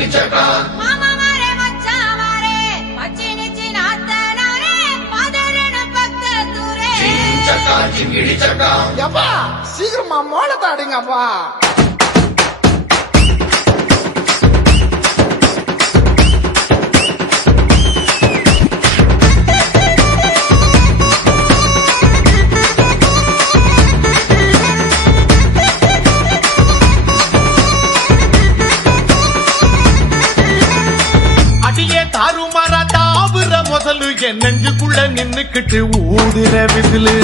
மாமா மாரே மச்சான் மாரே மச்சி நிச்சி நாத்தனாரே மதரன பக்கத்தூரே அப்பா சீக்கிரமா மோளத்தை அடிங்கப்பா. என் நெஞ்சுக்குள்ள நின்னுக்கிட்டு ஊதுற விசிலு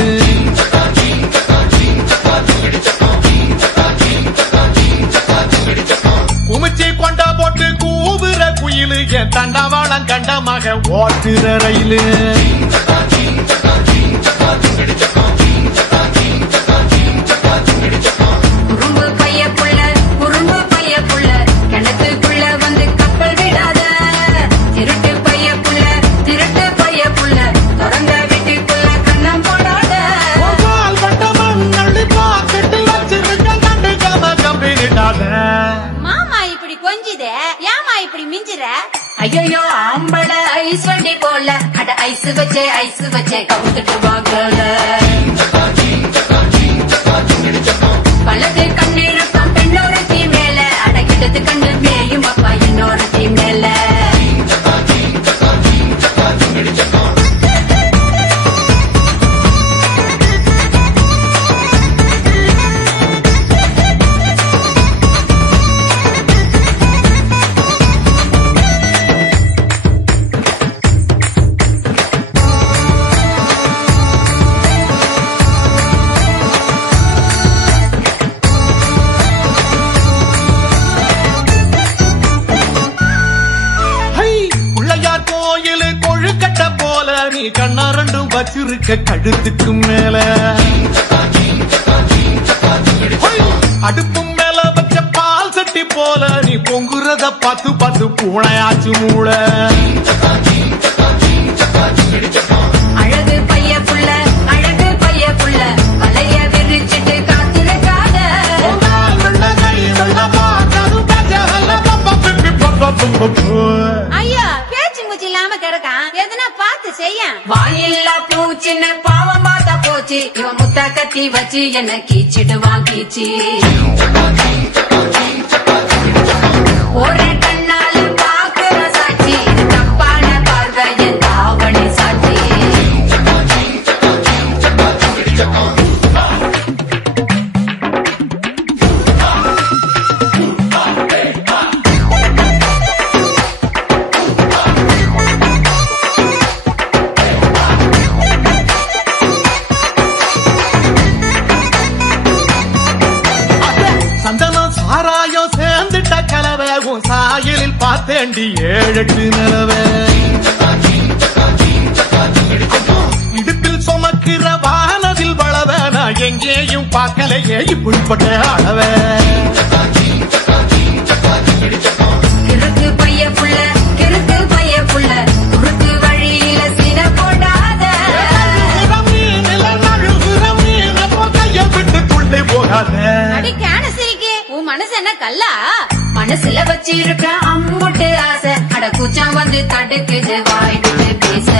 குமிச்சி கொண்டா போட்டு கூவுற குயிலு என் தண்டவாளம் கண்டமாக ஓட்டுற ரயிலு ஐயோ ஆம்பள ஐஸ் வண்டி போல அட ஐஸ் வச்சே கவுத்துட்டு வாங்கல பல்லது கண்ணீருக்கும் பெண்ணோட தீ மேல அடக்கிட்டது கண்ணு மேயும் அப்பா என்னோட தீ மேல கண்ணா ரெண்டும் வச்சிருக்க கழுத்துக்கு மேல அடுப்பும் மேல வச்ச பால் சட்டி போல நீ பொங்குறத பார்த்து பார்த்து பூனையாச்சு மூள அழகு பைய புள்ள வலைய விரிச்சிட்டு காத்திருக்காத ஐயா பேச்சு மூச்சு இல்லாம கிடக்கான் எதுனா பார்த்து செய்ய வாயில்லா பூச்சின்னு பாவம் பார்த்தா போச்சு இவன் முத்தா கத்தி வச்சு என்ன கீச்சிடுவான் கீச்சி ஒரு கண்ணால பாக்குற சாட்சி தப்பான பார்வை என் தாவணி சாட்சி சாயலில் பார்த்தேண்டி 7-8 நிலவே இடுப்பில் சுமக்கிற வானதில் வளவ நான் எங்கேயும் பார்க்கலையே இப்படிப்பட்ட அளவே கிறுக்கு பைய புள்ள குறுக்கு வழியில சீன போடாத கைய விட்டுக்குள்ளே போகாத உன் மனசு என்ன கல்லா மனசுல வச்சிருக்க அம்புட்டு ஆசை அட கூச்சம் வந்து தடுக்குது வாய்ட்டு பேச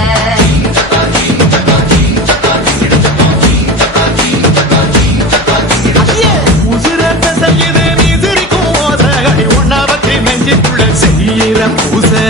உசுரத்த செய்யுது நீ சிரிக்கும் ஓசை ஒன்னா பத்தி நெஞ்சுக்குள்ள செய்யற பூசை